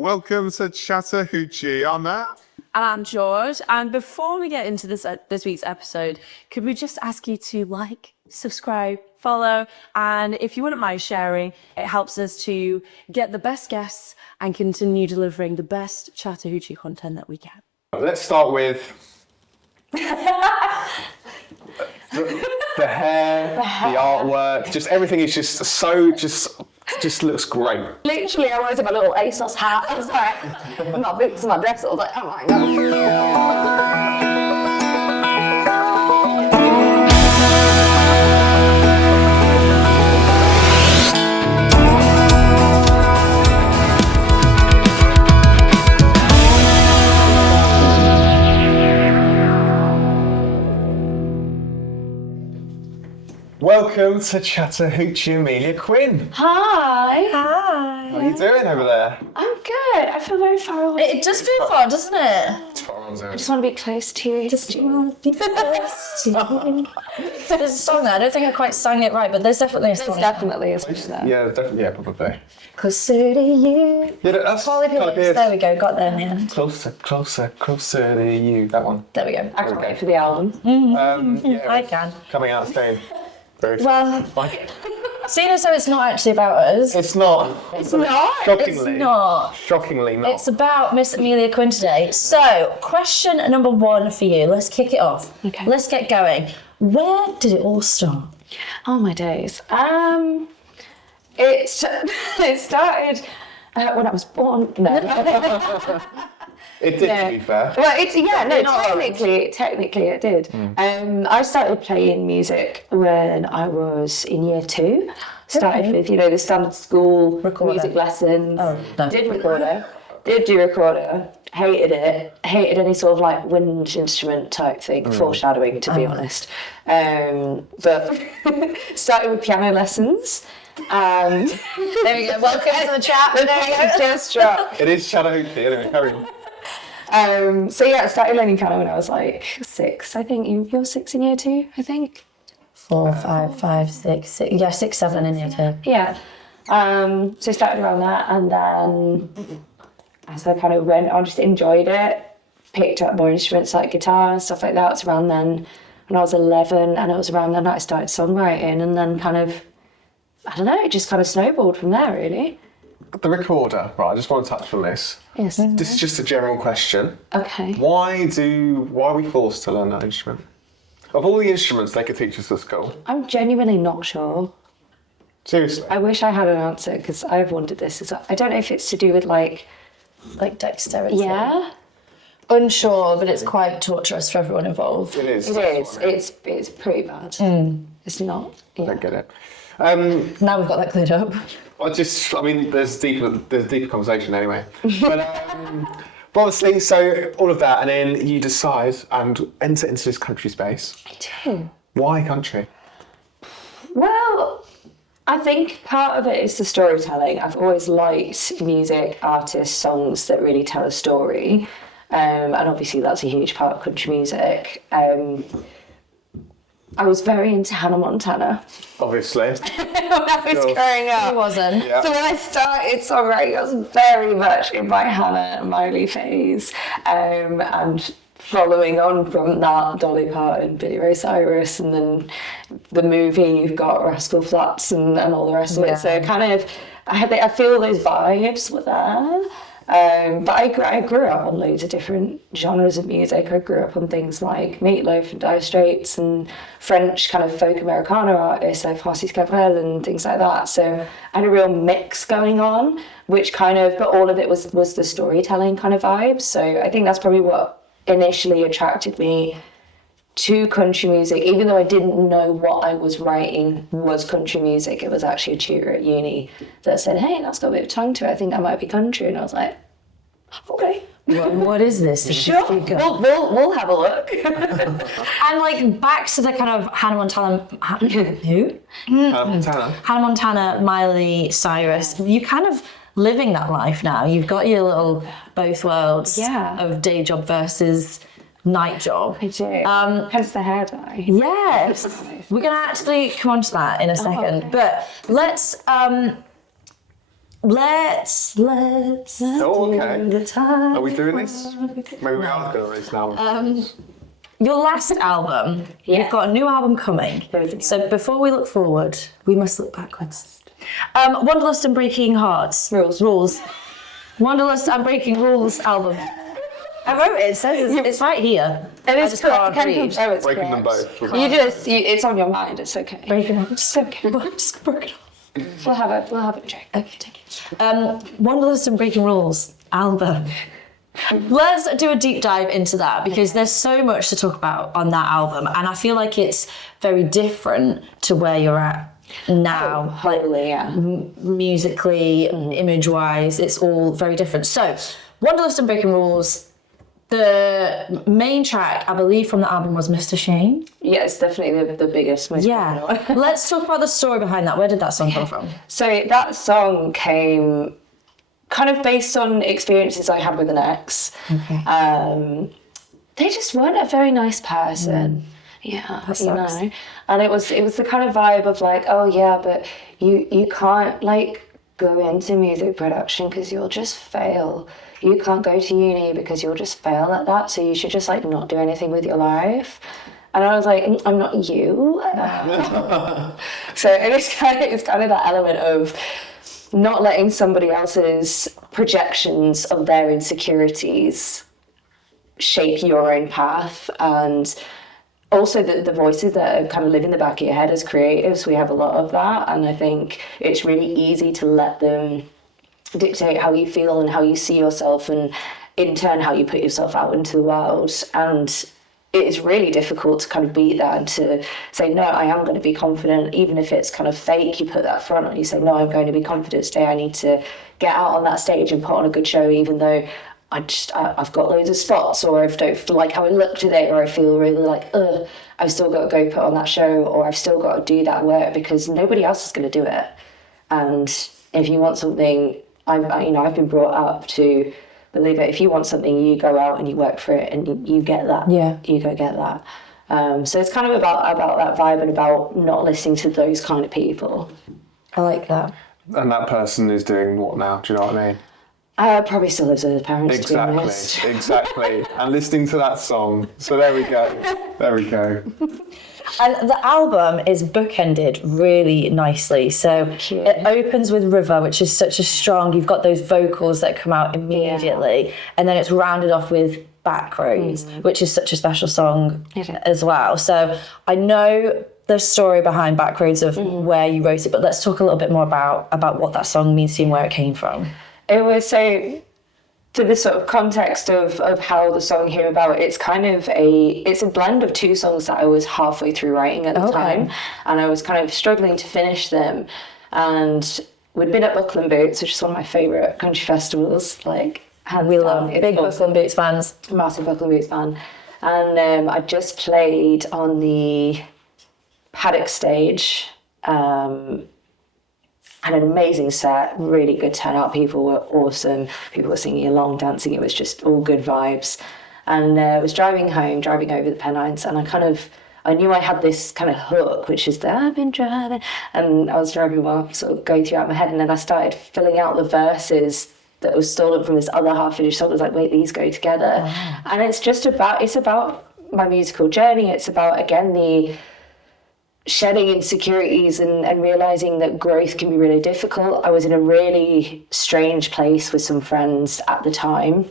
Welcome to Chatter Hoochee. I'm Matt. And I'm George. And before we get into this week's episode, could we just ask you to like, subscribe, follow, and if you wouldn't mind sharing, it helps us to get the best guests and continue delivering the best Chatter Hoochee content that we can. Let's start with the hair, the artwork, just everything is just so just looks great. Literally, I was in my little ASOS hat. I was like, my boots and my dress. I was like, oh my god. Welcome to Chatter Hoochee, Emilia Quinn. Hi. Hi. How are you doing over there? I'm good. I feel very far away. It does feel far, doesn't it? It's far on zone. I just want to be close to you. Just want to be close to you. There's a song there. I don't think I quite sang it right, but there's definitely a song. There's definitely a switch there. Yeah, definitely. Yeah, probably. Closer to you. Yeah, that's Polly kind of Pierce. good. There we go. Got there in the end. Closer, closer, closer to you. That one. There we go. I can't wait for the album. Yeah, I can. coming out soon. Very Well, like. seeing as though it's not actually about us. It's not. It's not. Shockingly. It's not. Shockingly not. It's about Miss Emilia Quinn today. So, question number one for you. Let's kick it off. Okay. Let's get going. Where did it all start? Oh my days. It started when I was born. No. It did, to be fair. Well, technically it did. I started playing music when I was in year 2. Started with, the standard school Recorder. music lessons. Oh, no. Did recorder. Did do recorder. Hated it. Hated any sort of like wind instrument type thing. Foreshadowing, to be honest. But started with piano lessons. There we go. Welcome to the chat. Just dropped. It is Chatter Hoochee, anyway, carry on. So yeah, I started learning piano when I was like 6. I think you're 6 in year 2. I think. 4, 5, 6. Yeah, 6, 7 in year 2. Yeah. So I started around that, and then as I kind of went on, just enjoyed it. Picked up more instruments like guitar and stuff like that. It was around then when I was 11, and it was around then that I started songwriting, and then kind of, I don't know, it just kind of snowballed from there, really. The recorder, right, I just want to touch on this. Yes. This is just a general question. Okay. Why are we forced to learn that instrument? Of all the instruments they could teach us at school. I'm genuinely not sure. Seriously. I wish I had an answer, because I've wondered this as well. I don't know if it's to do with like dexterity. yeah. Unsure, but it's quite torturous for everyone involved. It is. It is. It's pretty bad. It's not. I Yeah. don't get it. Now we've got that cleared up. There's deeper conversation anyway. But obviously, so all of that, and then you decide and enter into this country space. I do. Why country? Well, I think part of it is the storytelling. I've always liked music, artists, songs that really tell a story. And obviously that's a huge part of country music. I was very into Hannah Montana Obviously. when I was growing up. It wasn't. Yeah. So when I started songwriting, I was very much in my Hannah and Miley phase. And following on from that, Dolly Parton, Billy Ray Cyrus, and then the movie, you've got Rascal Flatts and all the rest of it. So kind of, I feel those vibes were there. But I grew up on loads of different genres of music. I grew up on things like Meatloaf and Dire Straits and French kind of folk Americana artists like Francis Cabrel and things like that. So I had a real mix going on, which kind of, but all of it was the storytelling kind of vibe. So I think that's probably what initially attracted me to country music, even though I didn't know what I was writing was country music. It was actually a tutor at uni that said, hey, that's got a bit of tongue to it. I think that might be country. And I was like, okay. What is this? Sure, we'll have a look. And like back to the kind of Hannah Montana, who? Montana. Hannah Montana, Miley Cyrus. You kind of living that life now. You've got your little both worlds of day job versus night job. I do. Hence the hair dye. Yes. We're going to actually come on to that in a second. okay. But let's Let's Oh, okay. do the time. Are we doing this? Maybe we are going to release now. Your last album, you've got a new album coming. So before we look forward, we must look backwards. Wanderlust and Breaking Hearts. Rules. Wanderlust and Breaking Rules album. I wrote it, so it's right here. It is just can't read. Breaking them both. It's on your mind, it's okay. Breaking Hearts. It's okay. Just broke it off. We'll have a check. Okay, take it. Wanderlust and Breaking Rules album. Let's do a deep dive into that because there's so much to talk about on that album, and I feel like it's very different to where you're at now. Musically, image-wise, it's all very different. So, Wanderlust and Breaking Rules. The main track, I believe, from the album was Mr. Shane. Yeah, it's definitely the biggest. Most popular. Let's talk about the story behind that. Where did that song come from? So that song came kind of based on experiences I had with an ex. Okay. They just weren't a very nice person. Yeah, That sucks. And it was the kind of vibe of like, oh yeah, but you can't like go into music production because you'll just fail. You can't go to uni because you'll just fail at that, so you should just like not do anything with your life. And I was like, I'm not you. So it's kind of that element of not letting somebody else's projections of their insecurities shape your own path, and also the voices that kind of live in the back of your head as creatives. We have a lot of that, and I think it's really easy to let them dictate how you feel and how you see yourself, and in turn how you put yourself out into the world. And it's really difficult to kind of beat that and to say, no, I am going to be confident, even if it's kind of fake. You put that front and you say, no, I'm going to be confident today. I need to get out on that stage and put on a good show, even though I've got loads of spots, or I don't feel like how I look today, or I feel really like, I've still got to go put on that show, or I've still got to do that work because nobody else is going to do it. And if you want something, I've been brought up to believe that if you want something, you go out and you work for it, and you get that. Yeah. You go get that. So it's kind of about that vibe and about not listening to those kind of people. I like that. And that person is doing what now? Do you know what I mean? Probably still lives with his parents, to be honest. Exactly. And listening to that song. So there we go. And the album is bookended really nicely. So it opens with River, which is such a strong, you've got those vocals that come out immediately. And then it's rounded off with Backroads, which is such a special song as well. So I know the story behind Backroads of where you wrote it, but let's talk a little bit more about what that song means to you and where it came from. It was so, to this sort of context of how the song came about, it's a blend of two songs that I was halfway through writing at the time, and I was kind of struggling to finish them. And we'd been at Buckle and Boots, which is one of my favourite country festivals. Like, We love big Buckle and Boots fans. Massive Buckle and Boots fan. And I just played on the Paddock stage. Had an amazing set, really good turnout. People were awesome. People were singing along, dancing. It was just all good vibes. And I was driving home, driving over the Pennines, and I knew I had this kind of hook, which is that I've been driving. And I was driving while sort of going throughout my head, and then I started filling out the verses that was stolen from this other half-finished song. I was like, wait, these go together. Wow. And it's about my musical journey. It's about, again, the shedding insecurities and realising that growth can be really difficult. I was in a really strange place with some friends at the time,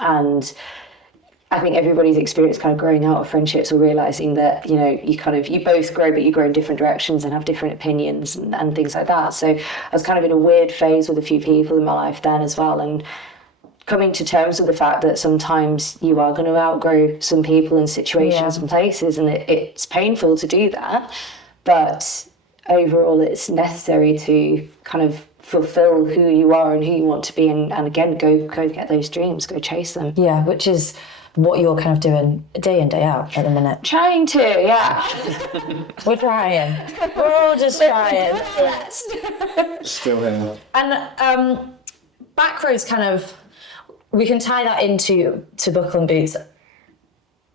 and I think everybody's experience kind of growing out of friendships or realising that, you both grow, but you grow in different directions and have different opinions and things like that. So I was kind of in a weird phase with a few people in my life then as well, and coming to terms with the fact that sometimes you are going to outgrow some people and situations and places, and it's painful to do that, but overall it's necessary to kind of fulfill who you are and who you want to be, and again, go get those dreams, go chase them. Yeah, which is what you're kind of doing day in, day out at the minute. Trying to, yeah. We're trying. We're all just trying. Still here. And Backroads kind of, we can tie that into Buckle and Boots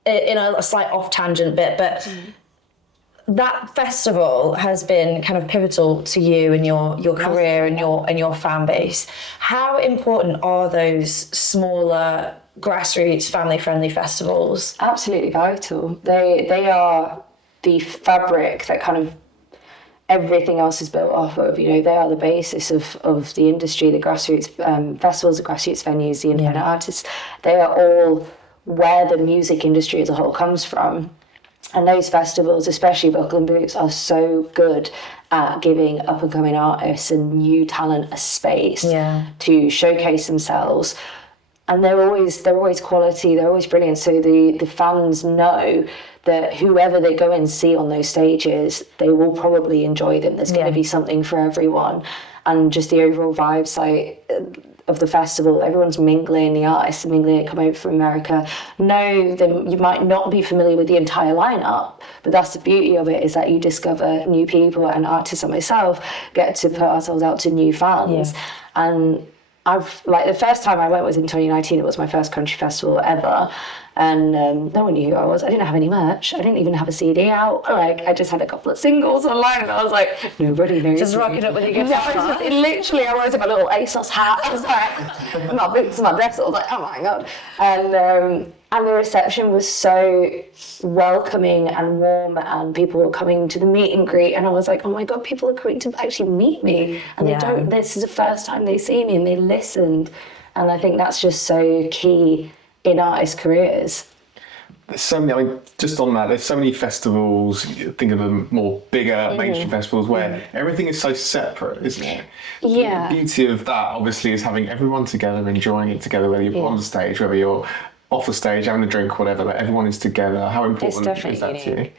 in a slight off tangent bit, but that festival has been kind of pivotal to you and your career and your fan base. How important are those smaller grassroots family-friendly festivals? Absolutely vital. They are the fabric that kind of everything else is built off of. You know, they are the basis of the industry, the grassroots festivals, the grassroots venues, the independent artists. They are all where the music industry as a whole comes from. And those festivals, especially Buckle and Boots, are so good at giving up-and-coming artists and new talent a space to showcase themselves. And they're always quality, they're always brilliant. So the fans know that whoever they go and see on those stages, they will probably enjoy them. There's going to be something for everyone. And just the overall vibes of the festival, everyone's mingling, the artists are mingling, come over from America. No, you might not be familiar with the entire lineup, but that's the beauty of it, is that you discover new people, and artists like myself get to put ourselves out to new fans. And I've, like, the first time I went was in 2019. It was my first country festival ever, and no one knew who I was. I didn't have any merch. I didn't even have a CD out. Like, I just had a couple of singles online, and I was like, nobody knows. Just rocking up with your guitar. Literally, I was in my little ASOS hat. I was like, my boots and my dress. I was like, oh my god. And the reception was so welcoming and warm, and people were coming to the meet and greet, and I was like, oh my god, people are coming to actually meet me, and this is the first time they see me, and they listened. And I think that's just so key in artists' careers. There's so many, I mean, just on that, there's so many festivals, think of them more bigger mainstream festivals, where everything is so separate, isn't it? Yeah. The beauty of that, obviously, is having everyone together, enjoying it together, whether you're on the stage, whether you're off the stage, having a drink, whatever, but everyone is together. How important is that to you?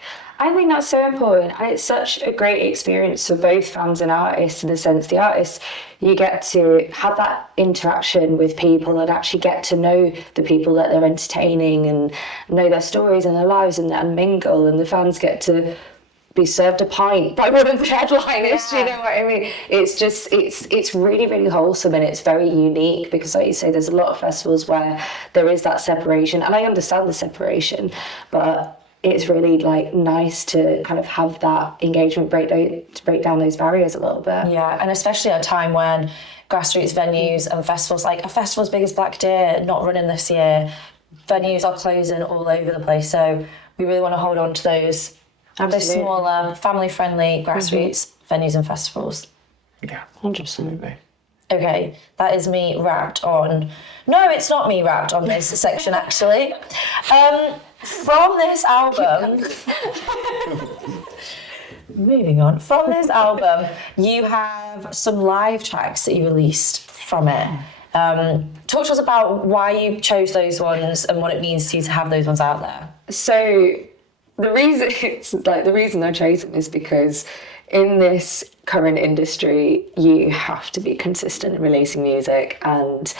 I think that's so important, and it's such a great experience for both fans and artists, in the sense the artists, you get to have that interaction with people and actually get to know the people that they're entertaining and know their stories and their lives and mingle, and the fans get to be served a pint by one of the headliners. You know what I mean? It's just, it's really, really wholesome, and it's very unique, because like you say, there's a lot of festivals where there is that separation, and I understand the separation, but it's really like nice to kind of have that engagement break down those barriers a little bit. Yeah, and especially at a time when grassroots venues and festivals, like a festival as big as Black Deer, not running this year, venues are closing all over the place. So we really want to hold on to those smaller, family-friendly grassroots venues and festivals. Yeah, 100%. Okay, that is me wrapped on. No, it's not me wrapped on this section, actually. From this album, moving on, from this album, you have some live tracks that you released from it. Talk to us about why you chose those ones and what it means to you to have those ones out there. So the reason I chose them is because in this current industry, you have to be consistent in releasing music, and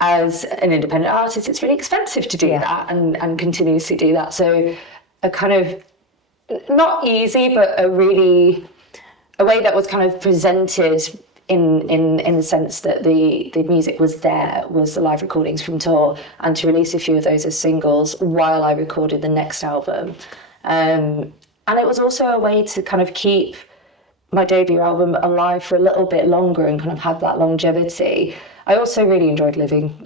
as an independent artist, it's really expensive to do that and continuously do that. So a kind of, not easy, but a way that was kind of presented in the sense that the music was there, was the live recordings from tour, and to release a few of those as singles while I recorded the next album. And it was also a way to kind of keep my debut album alive for a little bit longer and kind of have that longevity. I also really enjoyed reliving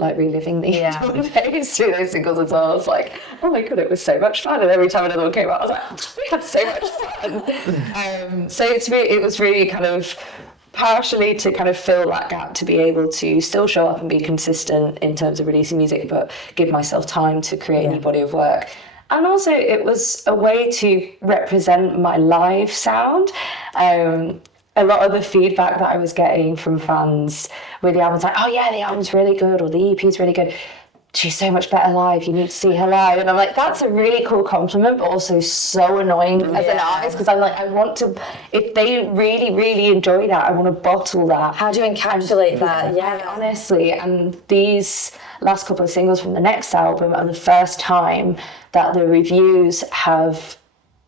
the days through those singles as well. I was like, oh my god, it was so much fun. And every time another one came out, I was like, we had so much fun. So it was really kind of partially to kind of fill that gap, to be able to still show up and be consistent in terms of releasing music, but give myself time to create a new body of work. And also it was a way to represent my live sound. A lot of the feedback that I was getting from fans with the album's like, oh yeah, the album's really good, or the EP's really good. She's so much better live, you need to see her live. And I'm like, that's a really cool compliment, but also so annoying as an artist, because I'm like, I want to, if they really, really enjoy that, I want to bottle that. How do you encapsulate that? Yeah, honestly. And these last couple of singles from the next album are the first time that the reviews have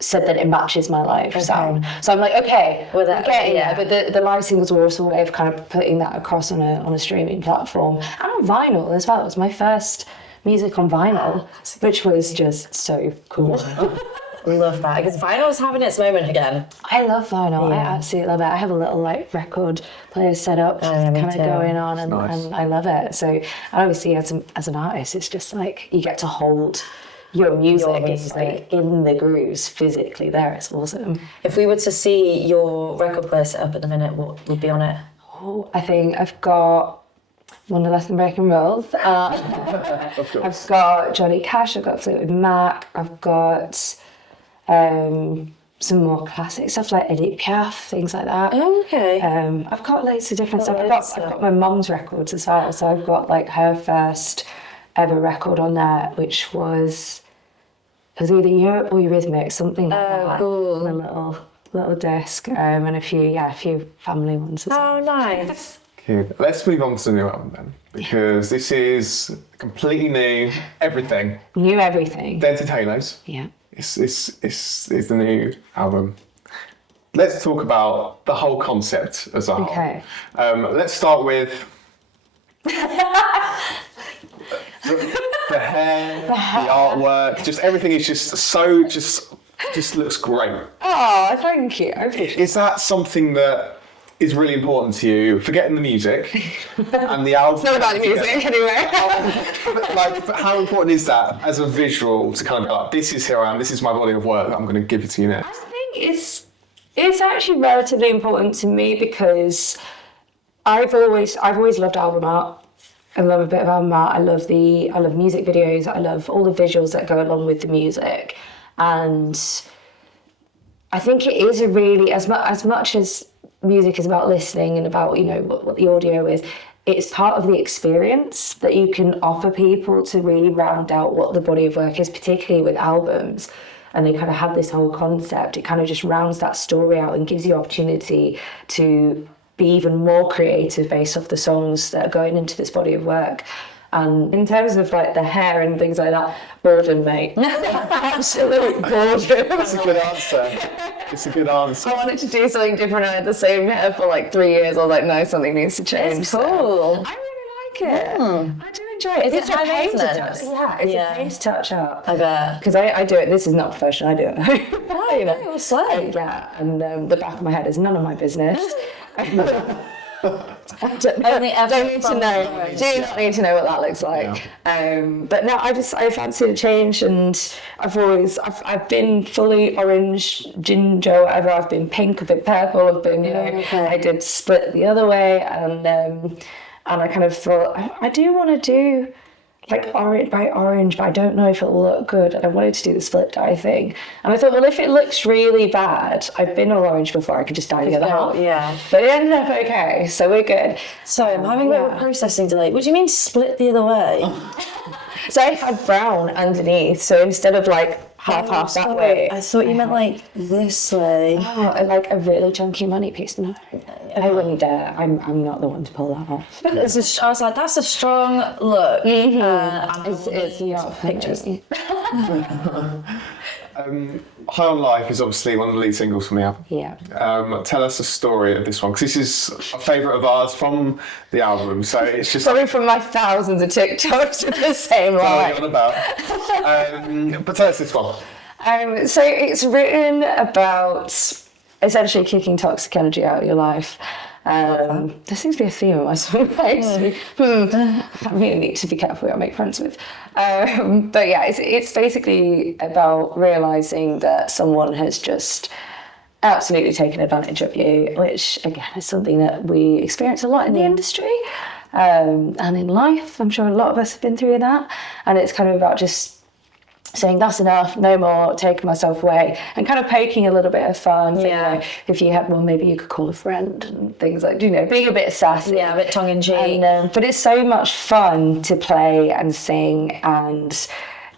said that it matches my live sound. So I'm like, okay, we're getting there. But the live singles were also a way of kind of putting that across on a streaming platform. And on vinyl as well. It was my first music on vinyl, which was just so cool. Love that, because vinyl's having its moment again. I love vinyl. Yeah. I absolutely love it. I have a little like record player set up, me kind of too. going on, and, Nice. and I love it. So, and obviously, as an artist, it's just like you get to hold your music. It's like in the grooves physically there. It's awesome. If we were to see your record player set up at the minute, what would be on it? Oh, I think I've got Wonderlust and Breaking Rules. Of course. I've got Johnny Cash. I've got Fleetwood Mac. I've got some more classic stuff like Edith Piaf, things like that. Oh, okay. I've got loads of different stuff. loads of I've got my mum's records as well. So I've got like her first ever record on there, which was either Europe or Eurythmics, something like that. cool. On a little disc, and a few family ones as well. Oh, nice. Cute. Let's move on to the new album then, because this is completely new, everything. Knew everything. Dented Halos. Yeah. It's the new album. Let's talk about the whole concept as a whole. Okay. Let's start with the hair, the artwork, just everything is just looks great. Oh, thank you. Is that something that is really important to you? Forgetting the music and the album. It's not about the music anyway. Like, how important is that as a visual to kind of be like, this is who I am, this is my body of work that I'm going to give it to you next? I think it's actually relatively important to me because I've always loved album art. I love a bit of album art. I love music videos. I love all the visuals that go along with the music, and I think it is a really as much as music is about listening and about what the audio is. It's part of the experience that you can offer people to really round out what the body of work is, particularly with albums. And they kind of have this whole concept. It kind of just rounds that story out and gives you opportunity to be even more creative based off the songs that are going into this body of work. And in terms of like the hair and things like that, boredom, mate. Absolute boredom. That's a good answer. It's a good answer. I wanted to do something different. I had the same hair for like 3 years. I was like, no, something needs to change. It's cool. I really like it. I do enjoy it. Is it high pace maintenance? It's a pace touch up. I bet. Because I do it. This is not professional. I do it. You know. Oh, slay. Yeah, and the back of my head is none of my business. Only ever Don't need to from- know. Do not need to know what that looks like. But no, I fancied a change, and I've been fully orange, ginger, whatever. I've been pink, I've been purple, I've been I did split the other way, and I kind of thought I do want to do like orange, bright orange, but I don't know if it'll look good. And I wanted to do the split dye thing. And I thought, well, if it looks really bad, I've been all orange before, I could just dye the other half. Yeah. But it ended up okay, so we're good. So I'm having a bit of a processing delay. What do you mean split the other way? So I had brown underneath, so instead of like half that way. I thought you meant like this way. Oh, like a really chunky money piece. No, I wouldn't dare. I'm not the one to pull that off. I was like, that's a strong look. It's not pictures. High on Life is obviously one of the lead singles from the album. Yeah. Tell us the story of this one, because this is a favourite of ours from the album, so it's just Probably from my thousands of TikToks with the same what line. you're on about. But tell us this one. So it's written about essentially kicking toxic energy out of your life. There seems to be a theme in my songs. I really need to be careful who I make friends with. But yeah, it's basically about realising that someone has just absolutely taken advantage of you, which again is something that we experience a lot in the industry and in life. I'm sure a lot of us have been through that. And it's kind of about just saying that's enough, no more, taking myself away, and kind of poking a little bit of fun. Yeah. If you had one, maybe you could call a friend and things like, being a bit sassy. Yeah, a bit tongue in cheek. And, but it's so much fun to play and sing, and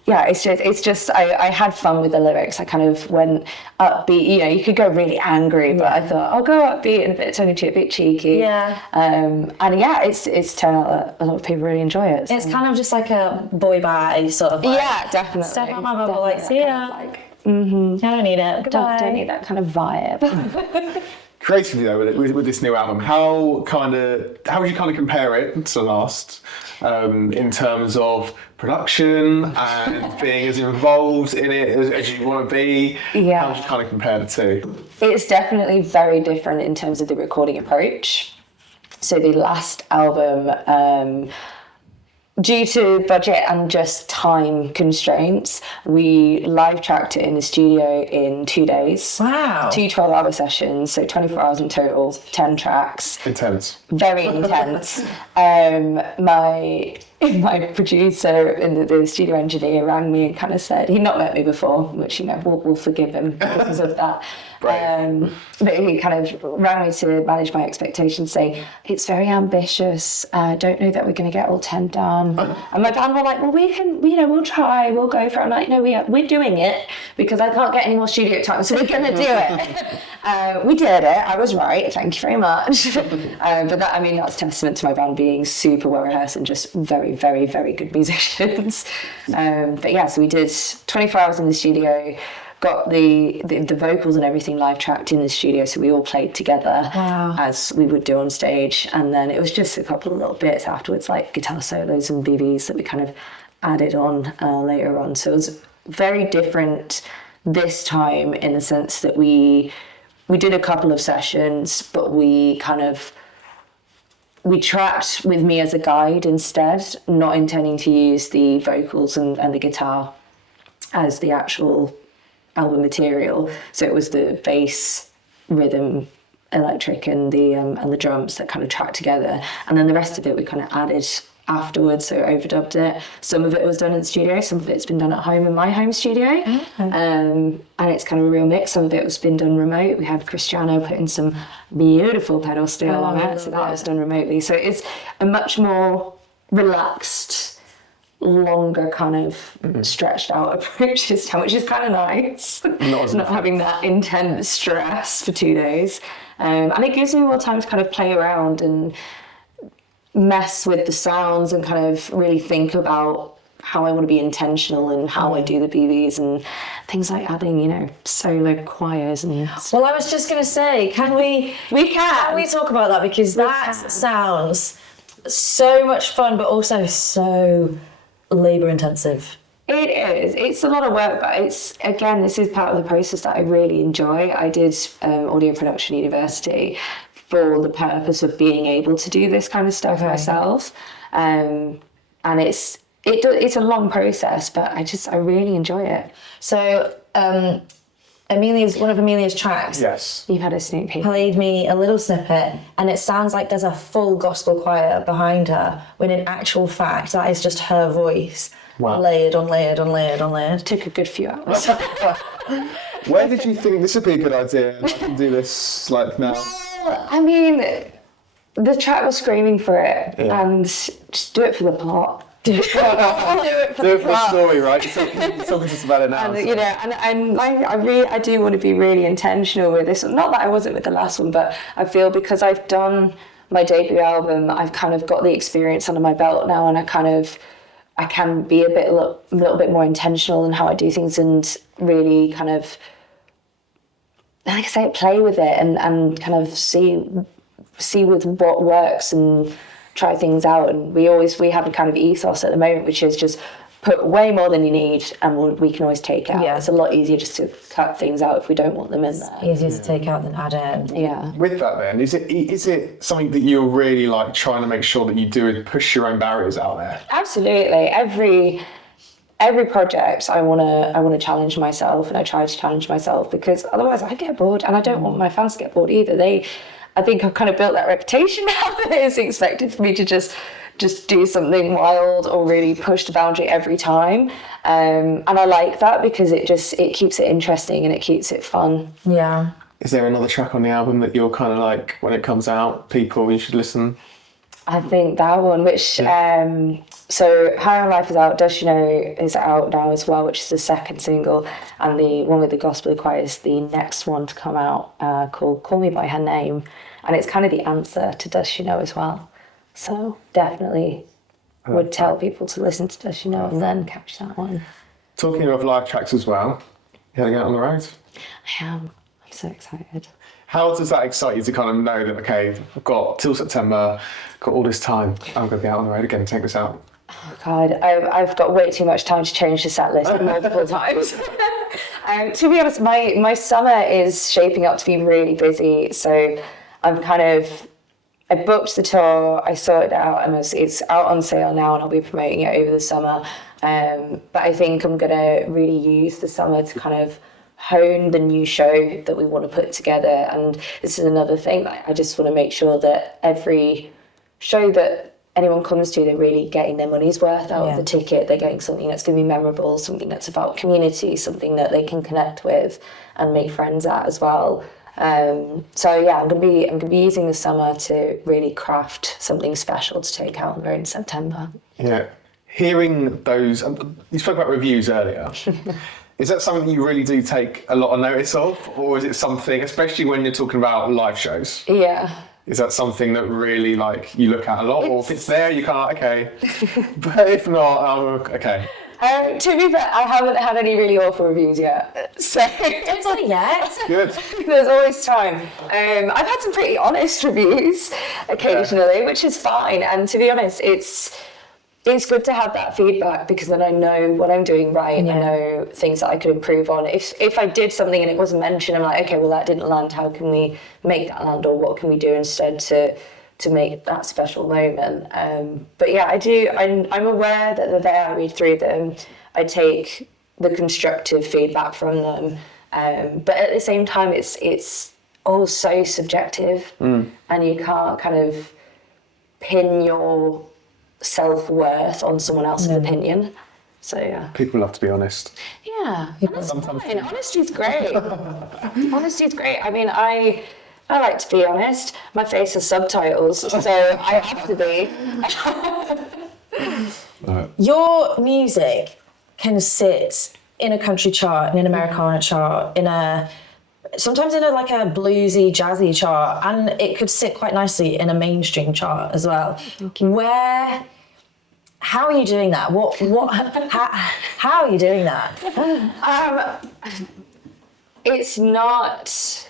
yeah, it's just I had fun with the lyrics. I kind of went upbeat. You could go really angry, but I thought I'll go upbeat and a bit tongue in cheek, a bit cheeky. Yeah. And yeah, it's turned out that a lot of people really enjoy it. It's kind of just like a boy bye sort of like, Yeah, definitely. step out my bubble, like, see ya. Like, I don't need it. Goodbye. don't need that kind of vibe. Creatively though, with this new album, how would you kind of compare it to the last in terms of production and being as involved in it as you want to be? Yeah. How would you kind of compare the two? It's definitely very different in terms of the recording approach. So the last album, due to budget and just time constraints, we live tracked it in the studio in 2 days. Wow. 2 12-hour sessions, so 24 hours in total, 10 tracks. Intense. Very intense. My producer and the studio engineer rang me and kind of said, he'd not met me before, which, we'll forgive him because of that. But he kind of rang me to manage my expectations, saying, it's very ambitious. Don't know that we're going to get all 10 done. And my band were like, well, we can, we'll try, we'll go for it. I'm like, no, we're doing it because I can't get any more studio time, so we're going to do it. We did it. I was right. Thank you very much. But that's testament to my band being super well rehearsed and just very, very, very good musicians. But yeah, so we did 24 hours in the studio, got the vocals and everything live tracked in the studio, so we all played together. Wow. As we would do on stage, and then it was just a couple of little bits afterwards, like guitar solos and BBs that we kind of added on later on. So it was very different this time in the sense that we did a couple of sessions, but we tracked with me as a guide instead, not intending to use the vocals and the guitar as the actual album material. So it was the bass, rhythm, electric, and the drums that kind of tracked together, and then the rest of it we kind of added afterwards, so overdubbed it. Some of it was done in the studio, some of it's been done at home in my home studio. And it's kind of a real mix. Some of it was been done remote. We had Cristiano putting some beautiful pedal steel on it, so that was done remotely. So it's a much more relaxed, longer kind of stretched out approach this time, which is kind of nice. Not having that intense stress for 2 days. And it gives me more time to kind of play around and mess with the sounds and kind of really think about how I want to be intentional and how I do the BBs and things like adding, solo choirs and... Well, I was just going to say, can we talk about that? Because that sounds so much fun, but also so labour intensive. It is. It's a lot of work, but this is part of the process that I really enjoy. I did audio production university for the purpose of being able to do this kind of stuff myself. And it's a long process, but I really enjoy it. So one of Emilia's tracks. Yes. You've had a sneak peek. Played me a little snippet, and it sounds like there's a full gospel choir behind her, when in actual fact that is just her voice. Wow. Layered on layered on layered on layered. Took a good few hours. Where did you think this would be a good idea? I can do this now. The track was screaming for it, and just do it for the plot. Do it for the story, right? You're talking just about it now. And I do want to be really intentional with this. Not that I wasn't with the last one, but I feel because I've done my debut album, I've kind of got the experience under my belt now, and I can be a little bit more intentional in how I do things and really kind of, like I say, play with it and kind of see with what works and try things out. And we have a kind of ethos at the moment, which is just put way more than you need, and we can always take it out. Yeah. It's a lot easier just to cut things out if we don't want them in there. Easier to take out than add in. Yeah. With that then, is it something that you're really trying to make sure that you do and push your own barriers out there? Absolutely. Every project I want to challenge myself, and I try to challenge myself, because otherwise I get bored, and I don't want my fans to get bored either. I think I've kind of built that reputation now that it's expected for me to just do something wild or really push the boundary every time. And I like that because it keeps it interesting and it keeps it fun. Yeah. Is there another track on the album that you're kind of like, when it comes out, you should listen? I think that one, which, so High on Life is out, Does She Know is out now as well, which is the second single, and the one with the gospel choir is the next one to come out, called Call Me By Her Name, and it's kind of the answer to Does She Know as well. So definitely would tell people to listen to Does She Know and then catch that one. Talking of live tracks as well, you heading out on the road? I am. I'm so excited. How does that excite you to kind of know that, okay, I've got till September, got all this time, I'm going to be out on the road again, take this out? God, I've got way too much time to change the set list multiple times. To be honest, my summer is shaping up to be really busy, so I booked the tour, I sorted it out, and it's out on sale now, and I'll be promoting it over the summer. But I think I'm going to really use the summer to kind of hone the new show that we want to put together. And this is another thing, like, I just want to make sure that every show that anyone comes to, they're really getting their money's worth out of the ticket. They're getting something that's going to be memorable, something that's about community, something that they can connect with and make friends at as well. So yeah, I'm gonna be using the summer to really craft something special to take out on the road in September. Yeah, hearing those, you spoke about reviews earlier. Is that something you really do take a lot of notice of, or is it something, especially when you're talking about live shows? Yeah. Is that something that really, like, you look at a lot, or if it's there, you can't, okay. But if not, okay. To be fair, I haven't had any really awful reviews yet. So Don't say yet. Good. there's always time. I've had some pretty honest reviews occasionally, which is fine. And to be honest, it's good to have that feedback, because then I know what I'm doing right. I know things that I could improve on. If I did something and it wasn't mentioned, I'm like, okay, well, that didn't land. How can we make that land, or what can we do instead to make that special moment? But yeah, I do. I'm aware that they're there. I read through them. I take the constructive feedback from them. But at the same time, it's all so subjective, and you can't kind of pin your self-worth on someone else's opinion. So yeah. People love to be honest. Yeah, and that's fine. Honesty's great. Honesty's great. I mean, I like to be honest. My face has subtitles, so I have to be. Your music can sit in a country chart, in an Americana chart, sometimes in a bluesy, jazzy chart, and it could sit quite nicely in a mainstream chart as well. How are you doing that? How are you doing that? It's not.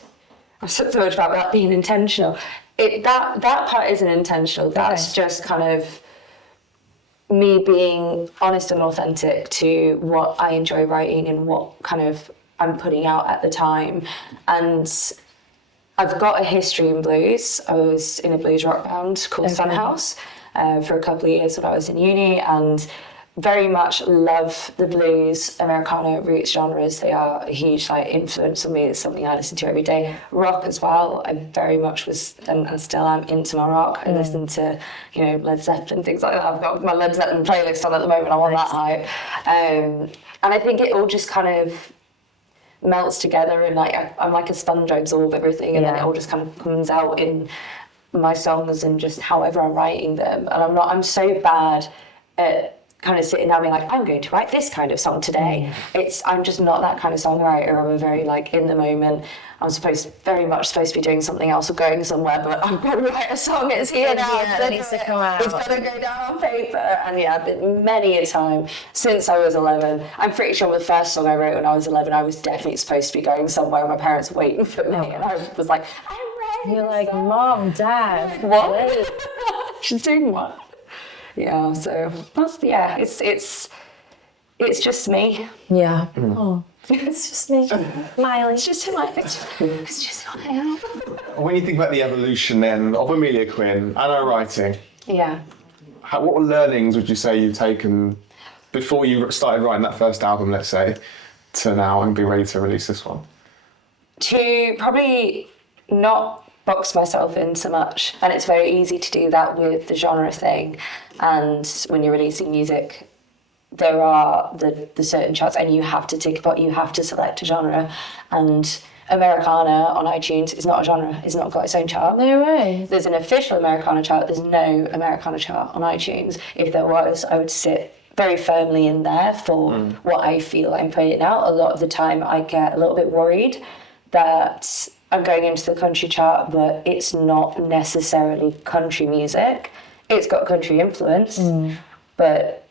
I've said so much about that being intentional. That part isn't intentional. That's just kind of me being honest and authentic to what I enjoy writing and what kind of I'm putting out at the time. And I've got a history in blues. I was in a blues rock band called Sunhouse for a couple of years when I was in uni, and very much love the blues, Americana, roots genres. They are a huge influence on me. It's something I listen to every day. Rock as well. I very much was and still am into my rock. I listen to Led Zeppelin, things like that. I've got my Led Zeppelin playlist on at the moment. I'm on that hype. And I think it all just kind of melts together, and I'm like a sponge. I absorb everything, and then it all just kind of comes out in my songs and just however I'm writing them. And I'm so bad at kind of sitting down being like, I'm going to write this kind of song today. I'm just not that kind of songwriter. I'm a very in the moment. I'm very much supposed to be doing something else or going somewhere, but I've got to write a song. It's here now. It needs to come out. It's got to go down on paper. And yeah, I've been many a time since I was 11. I'm pretty sure the first song I wrote when I was 11, I was definitely supposed to be going somewhere. My parents were waiting for me, and I was like, I'm ready. You're like, Mom, Dad. What? She's doing what? Yeah, so it's just me. Yeah. Oh, it's just me, Miley. It's just who I am. When you think about the evolution then of Emilia Quinn and her writing, Yeah. what learnings would you say you've taken before you started writing that first album, let's say, to now and be ready to release this one? To probably not box myself in so much, and it's very easy to do that with the genre thing. And when you're releasing music, there are the certain charts, and you have to you have to select a genre. And Americana on iTunes is not a genre. It's not got its own chart. No way. There's an official Americana chart. There's no Americana chart on iTunes. If there was, I would sit very firmly in there for what I feel I'm putting out. A lot of the time I get a little bit worried that I'm going into the country chart, but it's not necessarily country music. It's got country influence, but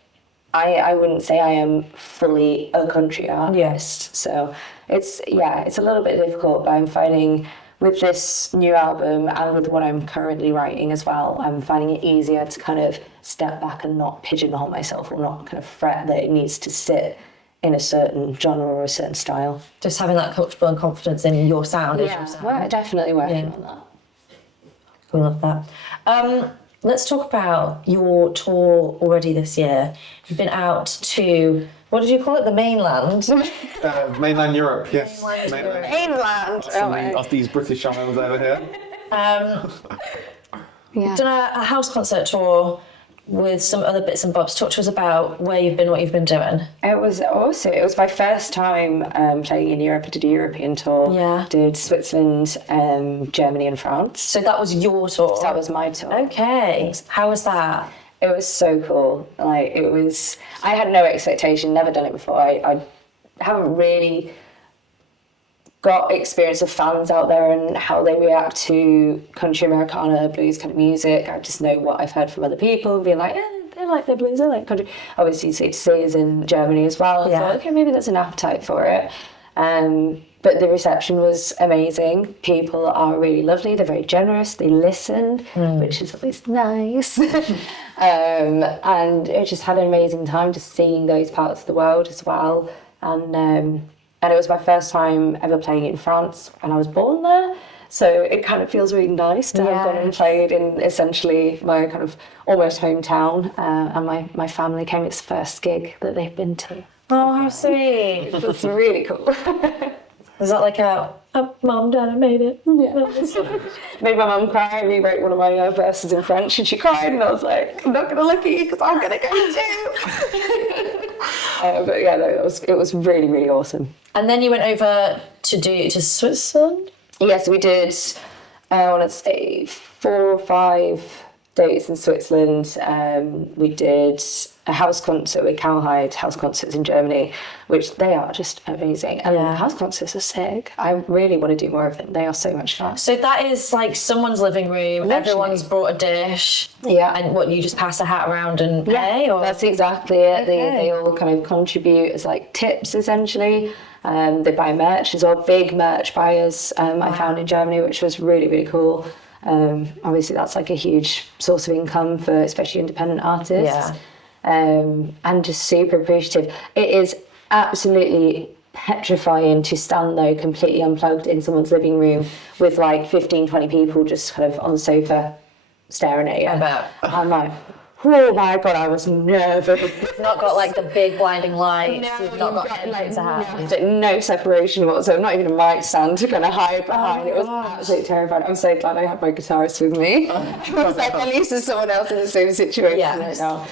I wouldn't say I am fully a country artist. So it's a little bit difficult, but I'm finding with this new album and with what I'm currently writing as well, I'm finding it easier to kind of step back and not pigeonhole myself or not kind of fret that it needs to sit in a certain genre or a certain style. Just having that comfortable and confidence in your sound. Is your sound. Well, definitely working on that. We love that. Let's talk about your tour already this year. You've been out to, what did you call it, the mainland? Mainland Europe, yes. Mainland. Of these British Isles over here. Done a house concert tour with some other bits and bobs. Talk to us about where you've been, what you've been doing. It was awesome. It was my first time playing in Europe. I did a European tour. Yeah. Did Switzerland, Germany and France. So that was your tour? That was my tour. Okay. How was that? It was so cool. Like, it was, I had no expectation, never done it before. I haven't really got experience of fans out there and how they react to country, Americana, blues kind of music. I just know what I've heard from other people, being like, yeah, they like their blues, I like country. Obviously, C2C is in Germany as well. I thought, okay, maybe there's an appetite for it. But the reception was amazing. People are really lovely. They're very generous. They listen, which is always nice. And I just had an amazing time just seeing those parts of the world as well. And it was my first time ever playing in France, and I was born there. So it kind of feels really nice to have gone and played in essentially my kind of almost hometown. And my family came, it's the first gig that they've been to. Oh, how sweet. It's really cool. Was that like Mum, Dad, I made it? Yeah. Made my mum cry. I rewrote one of my verses in French and she cried, and I was like, I'm not going to look at you because I'm going to go too. But yeah, no, it was really, really awesome. And then you went over to Switzerland? Yes, we did, I want to say 4 or 5 days in Switzerland. We did a house concert with Cowhide House Concerts in Germany, which they are just amazing. And house concerts are sick. I really want to do more of them. They are so much fun. So that is like someone's living room, everyone's brought a dish. Yeah. And what, you just pass a hat around and pay? Or? That's exactly it. They all kind of contribute as like tips essentially. They buy merch as well, big merch buyers I found in Germany, which was really, really cool. Obviously that's like a huge source of income for especially independent artists. And just super appreciative. It is absolutely petrifying to stand though completely unplugged in someone's living room with like 15, 20 people just kind of on the sofa staring at you. I'm like, oh my God, I was nervous. You've not got like the big blinding lights. No, you've not got headphones to have. No separation whatsoever, not even a mic stand to kind of hide behind. It was absolutely terrifying. I'm so glad I had my guitarist with me. It was like, at least there's someone else in the same situation right now.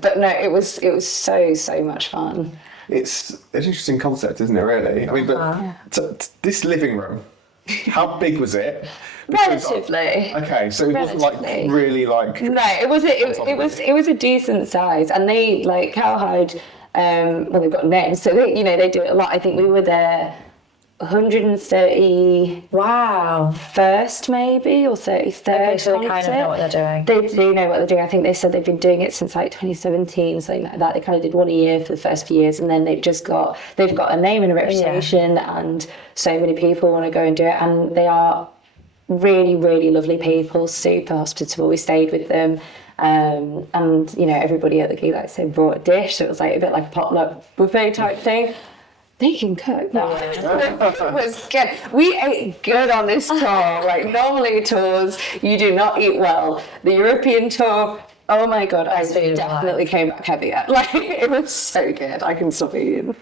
But no, it was so much fun. It's an interesting concept, isn't it, really? I mean, but this living room, how big was it? Relatively. Okay, so it wasn't like really like. No, it was a decent size, and they like Cowhide. Well, they've got names, so they do it a lot. I think we were there 130. Wow. First maybe or 33rd. Okay, so they kind of know what they're doing. They do know what they're doing. I think they said they've been doing it since like 2017, something like that. They kind of did one a year for the first few years, and then they've got a name and a reputation, and so many people want to go and do it, and they are really, really lovely people, super hospitable. We stayed with them. And everybody at the gig, like I said, brought a dish, so it was like a bit like a potluck buffet type thing. They can cook. No, it was good. We ate good on this tour. Like normally tours, you do not eat well. The European tour, oh my God, I definitely came back heavier. Like it was so good. I couldn't stop eating.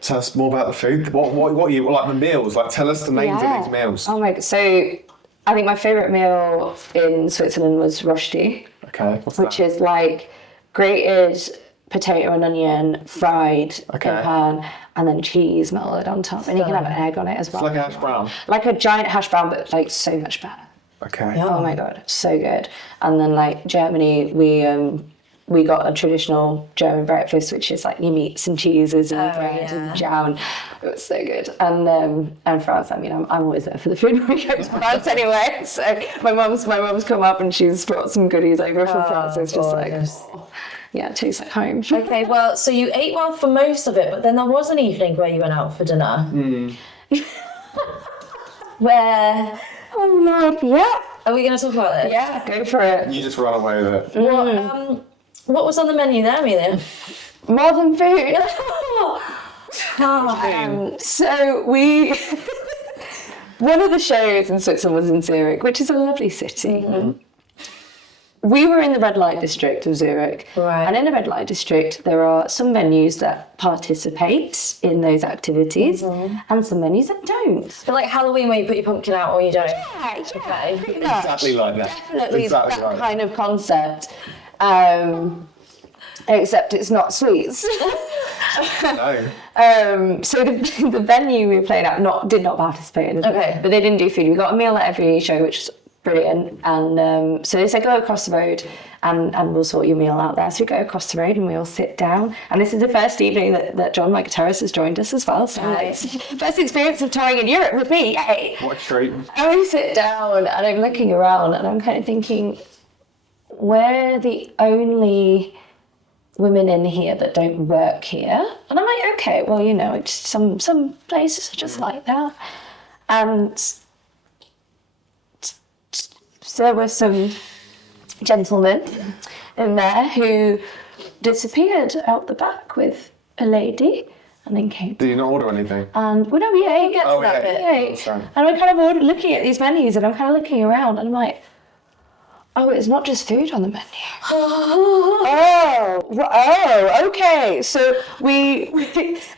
Tell us more about the food. What you like the meals? Like tell us the names of these meals. Oh my God. So I think my favourite meal in Switzerland was rosti. Okay. Which is like grated potato and onion fried in a pan, and then cheese melted on top, and you can have an egg on it as well. It's like a hash brown. Like a giant hash brown, but like so much better. Okay. Oh my God, so good. And then like Germany, we got a traditional German breakfast, which is like your meats and cheeses and bread and jam. It was so good. And France, I mean, I'm always there for the food when we go to France anyway. So my mum's come up and she's brought some goodies over from France. It's just it tastes like home. Okay, well, so you ate well for most of it, but then there was an evening where you went out for dinner. where... Oh Lord, yeah. Are we going to talk about this? Yeah, go for it. You just run away with it. What was on the menu there, Amelia? More than food. So we... One of the shows in Switzerland was in Zurich, which is a lovely city. We were in the red light district of Zurich. Right. And in the red light district, there are some venues that participate in those activities and some venues that don't. So like Halloween where you put your pumpkin out or you don't? Yeah, Okay. pretty much. Exactly like that. Definitely Exactly that like that. kind of concept. Except it's not sweets. No. So the venue we were playing at did not participate in it. Okay. But they didn't do food. We got a meal at every show, which was brilliant. And so they said, go across the road and we'll sort your meal out there. So we go across the road and we all sit down. And this is the first evening that John, my guitarist, has joined us as well. So it's first experience of touring in Europe with me. Yay. What a treat. And we sit down and I'm looking around and I'm kind of thinking, we're the only women in here that don't work here. And I'm like, okay, well, you know, it's some places are just like that. And so there were some gentlemen in there who disappeared out the back with a lady and then came. Did you not order anything? And well, no, we ate. Get to that bit. We ate. Sorry. And we're kind of looking at these menus and I'm kind of looking around and I'm like, oh, it's not just food on the menu. Okay. So we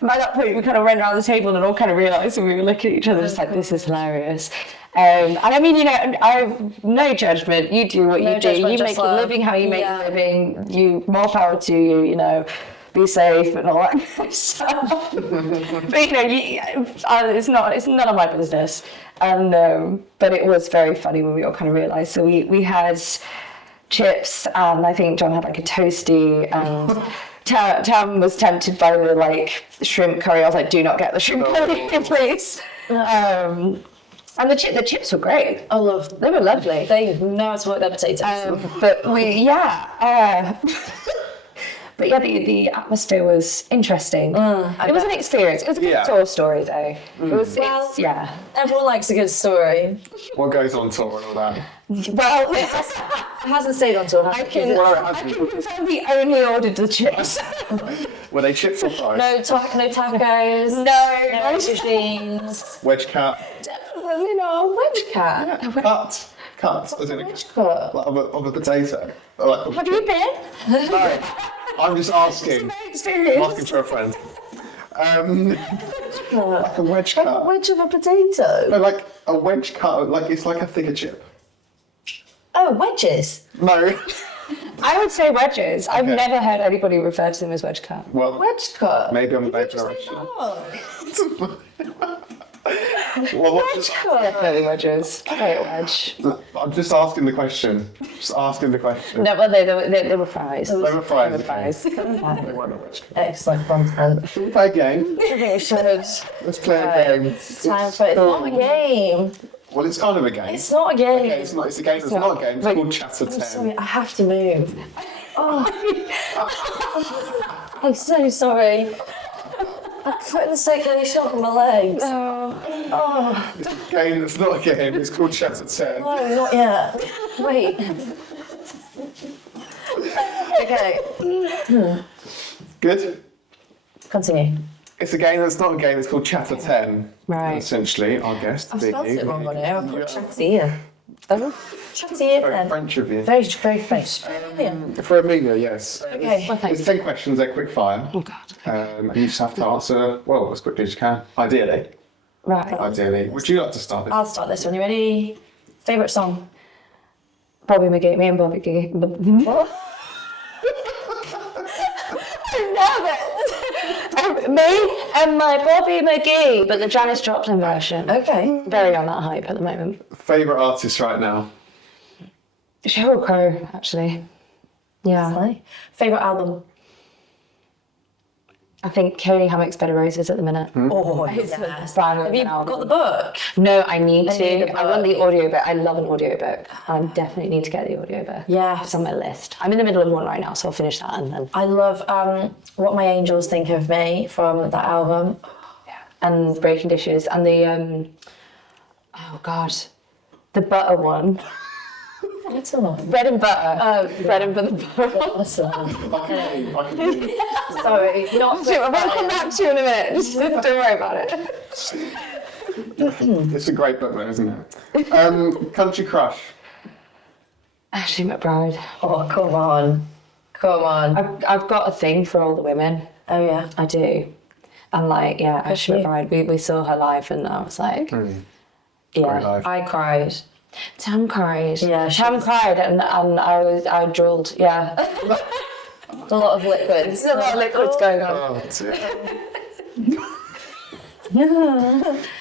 by that point, we kind of ran around the table and all kind of realised and we were looking at each other just like, this is hilarious. And I mean, you know, I have no judgment. You do what you do. judgment, You just make a love. living how you make a living. You more power to you, you know. Be safe and all that kind of stuff. But you know, it's none of my business. And but it was very funny when we all kind of realised. So we had chips, and I think John had like a toasty, and Tam was tempted by the like shrimp curry. I was like, do not get the shrimp curry, please. And the chips were great. I love them. They were lovely. They know how to work their potatoes. But But yeah, the atmosphere was interesting. It was an experience. It was a good tour story, though. Yeah. Everyone likes a good story. What goes on tour and all that? Well, It hasn't stayed on tour, has I it? can confirm we only ordered the chips. Were they chips or fries? No tacos. No No machines. Wedge cut. Definitely not. Wedge cat. Cut. As in a Cut. like of a potato. Or like, Have you been? No. I'm just asking. Very I'm experienced. asking for a friend. Like a wedge Like a cut. wedge of a potato. No, like a wedge cut. Like it's like a thicker chip. Oh, wedges. No. I would say wedges. I've Okay. never heard anybody refer to them as wedge cut. Well, Wedge cut. maybe I'm a bad Just generation. not. Well, what just, Definitely wedges. Great wedge. I'm just asking the question. Just asking the question. No, well, they were fries. They were fries. They were fries. They weren't a wedge cut. Excellent content. Should we play a game? Okay, so it's Let's play a game. time for it's not a game. Well, it's kind of a game. It's not a game. Okay, it's not. It's a game that's not a game. It's called Chatter 10. Sorry, I have to move. Oh. I'm so sorry. I'm putting the circulation up on my legs. Oh, It's a game that's not a game. It's called Chatter 10. no, not yet. Wait. Okay. Good. Continue. It's a game that's not a game. It's called Chatter 10. Right. Essentially, our guest. I being spelled you. it wrong on here. I put Yeah. chatty ear. Chatty ear Very then. French of you. Very French. Brilliant. For Emilia, yes. Okay. It's 10 questions. They're quick fire. Oh God. And you just have to answer, well, as quickly as you can. Ideally. Right. Ideally. Would you like to start this? I'll start this one. You ready? Favourite song? Bobby McGee. Me and Bobby McGee. What? Me and my Bobby McGee, but the Janis Joplin version. Okay. Very on that hype at the moment. Favourite artist right now? Sheryl Crow, actually. Yeah. Favourite album? I think Cody Hammock's Bed of Roses at the minute. Oh, It's yes. a bang of Have you an album. got the book? No, I need I need to. a I want book. the audiobook. I love an audiobook. I definitely need to get the audiobook. Yes. It's on my list. I'm in the middle of one right now, so I'll finish that and then. I love What My Angels Think of Me from that album. And Breaking Dishes and the Oh God, the butter one. What's a lot? Bread and butter. Bread and butter. Sorry, not. We'll come back to you in a minute. Just don't worry about it. It's a great book, though, isn't it? Country crush. Ashley McBride. Oh, come on. Come on. I've got a thing for all the women. Oh, yeah. I do. And like, yeah, Ashley you. McBride. We saw her live, and I was like, Great yeah. life. I cried. Tam cried. Yeah, Tam cried, and I drooled. Yeah. A lot of liquids. There's a lot of liquids going on. Oh, dear.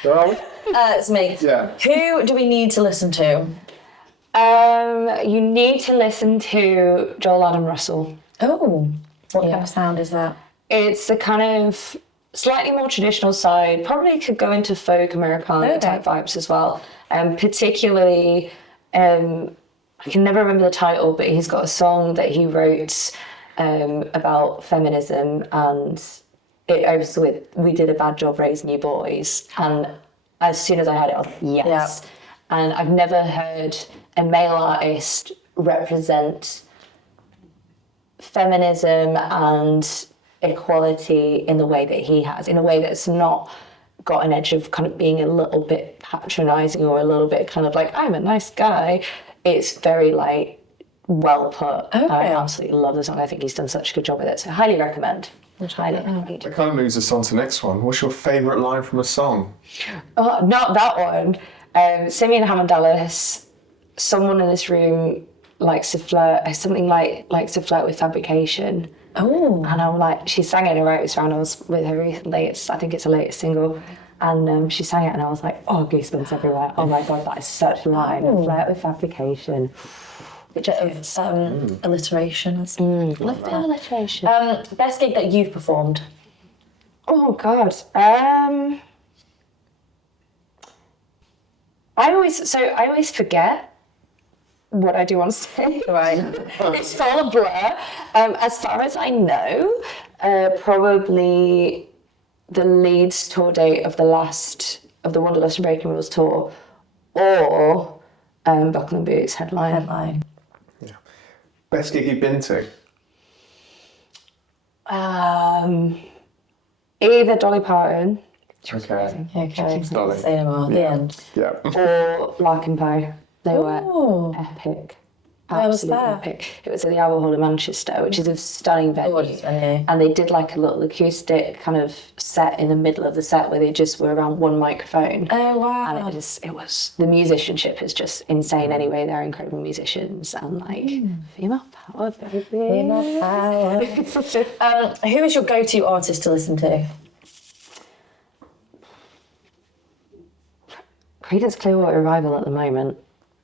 Where are we? It's me. Yeah. Who do we need to listen to? You need to listen to Joel Adam Russell. Oh, what Yeah. kind of sound is that? It's the kind of slightly more traditional side. Probably could go into folk Americana type vibes as well. Particularly, I can never remember the title, but he's got a song that he wrote about feminism, and it was with "We Did a Bad Job Raising You Boys." And as soon as I heard it, I was like, yes. Yeah. And I've never heard a male artist represent feminism and equality in the way that he has, in a way that's not got an edge of kind of being a little bit patronising or a little bit kind of like, I'm a nice guy. It's very like well put. I absolutely love the song. I think he's done such a good job with it. So highly recommend. Highly recommend. That kind of moves us on to the next one. What's your favourite line from a song? Oh, not that one. Simeon Hammond Dallas, someone in this room likes to flirt, something likes to flirt with fabrication. Oh. And I'm like, she sang it in a writers' round. I was with her recently. I think it's her latest single. And she sang it, and I was like, oh, goosebumps everywhere. Oh my God, that is such a line. Flirt with fabrication. Bit of alliteration. Love the alliteration. Best gig that you've performed? Oh God. I always forget what I do on stage. Right. It's all a blur. As far as I know, probably the Leeds tour date of the Wanderlust and Breaking Rules tour, or Buckle and Boots headline. Yeah. Best gig you've been to? Either Dolly Parton Okay. Okay. Dolly. Say no more. The end. Yeah. or Larkin Poe. They were Oh. epic. Where was Absolutely that? epic. It was at the Albert Hall in Manchester, which is a stunning venue. Gorgeous venue. And they did like a little acoustic kind of set in the middle of the set where they just were around one microphone. Oh, wow. And it was the musicianship is just insane anyway. They're incredible musicians and like female power, baby. Female power. Who is your go-to artist to listen to? Creedence Clearwater Revival at the moment.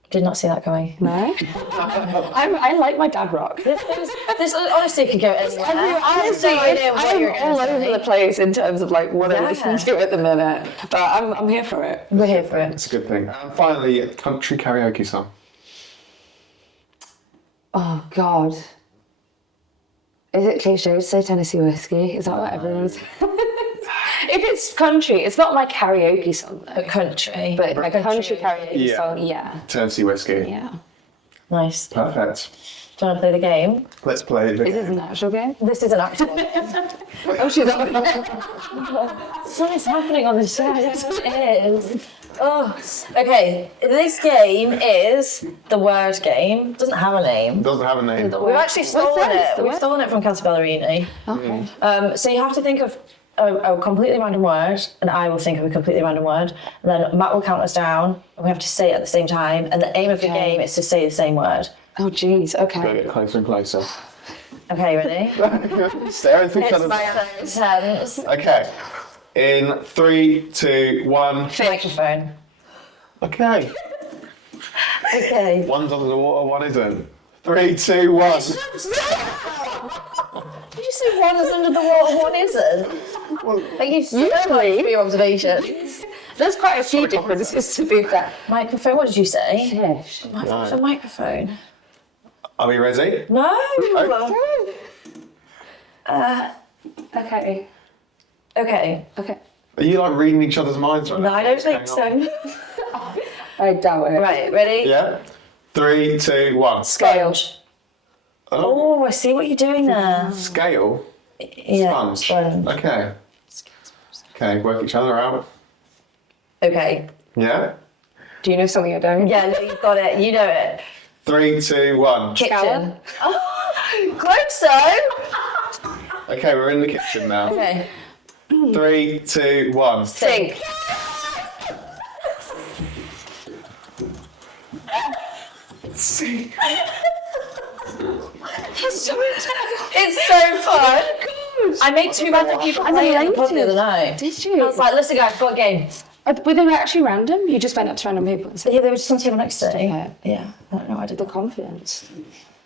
Did not see that coming. No? I like my dad rock. This honestly could go anywhere. Honestly, I know what I'm you're gonna all say. over the place in terms of like what I Yeah. listen to at the minute. But I'm here for it. We're here for it. It's a good thing. And finally, a country karaoke song. Oh God. Is it cliche to say Tennessee Whiskey? Is that what everyone's... If it's country, it's not my karaoke song though. But country. But a country karaoke Yeah. song, yeah. Tennessee Whiskey. Yeah. Nice. Do Perfect. you want to play the game? Let's play the Is this an actual game? This is an actual. Oh, she's on Something's happening on the show. Yes, it is. Oh, okay. This game is the word game. Doesn't have a name. Doesn't have a name. We've actually stolen this? it. The We've word? stolen it from Casa Ballerini. Okay. So you have to think of a completely random word, and I will think of a completely random word. And then Matt will count us down, and we have to say it at the same time. And the aim of the Okay. game is to say the same word. Oh, jeez. Gotta Okay. get closer and closer. Okay, ready? Stare into each It's other. my tense. Okay. In 3, 2, 1. Microphone. Okay. Okay. One's under the water, one isn't. 3, 2, 1. Did you say one is under the water, one isn't? Thank you so much for your observations. There's quite a few differences to be fair. Microphone, what did you say? Fish. What's a microphone? Are we ready? No! Okay. Okay. Okay. Are you like reading each other's minds right No, now? I don't What's think going on? so. I doubt it. Right, ready? Yeah. 3, 2, 1. Scale. Oh, I see what you're doing there. Scale. Yeah. Sponge. Sponge. Okay. Okay, work each other out. Okay. Yeah. Do you know something I don't? Yeah, no, you've got it. You know it. 3, 2, 1. Kitchen. Oh, close though. Okay, we're in the kitchen now. Okay. 3, 2, 1. Sink. It's so fun. I made 2 random people play in the pub the other night. Did I you? was like, listen guys, got a game. Were they actually random? You just went up to random people and said, Yeah, they were just on the table next to me. Yeah. Yeah, I don't know, I did the that. confidence.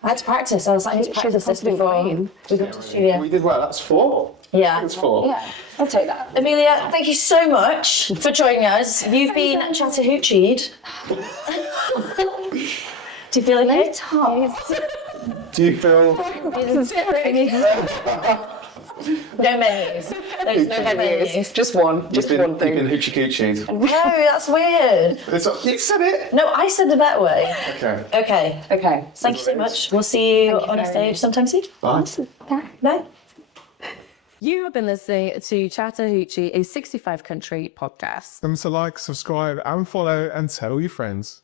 I had to practice. I was like, I need to She's a practice this confident before queen. we go to the studio. We did well. That's 4. Yeah. That's 4. Yeah, I'll take that. Amelia, thank you so much for joining us. You've been Chatter Hoocheed. Do you feel okay? Do you feel... No menus. There's no menus. Just one. You've Just been, one you've thing. been hoochie coochied. No, that's weird. You said it. No, I said the better way. Okay. Okay. Okay. Thank you so much. We'll see you Thank you on a very stage much. sometime soon. Bye. Bye. You have been listening to Chatter Hoochee, a 65 country podcast. Them to like, subscribe and follow and tell all your friends.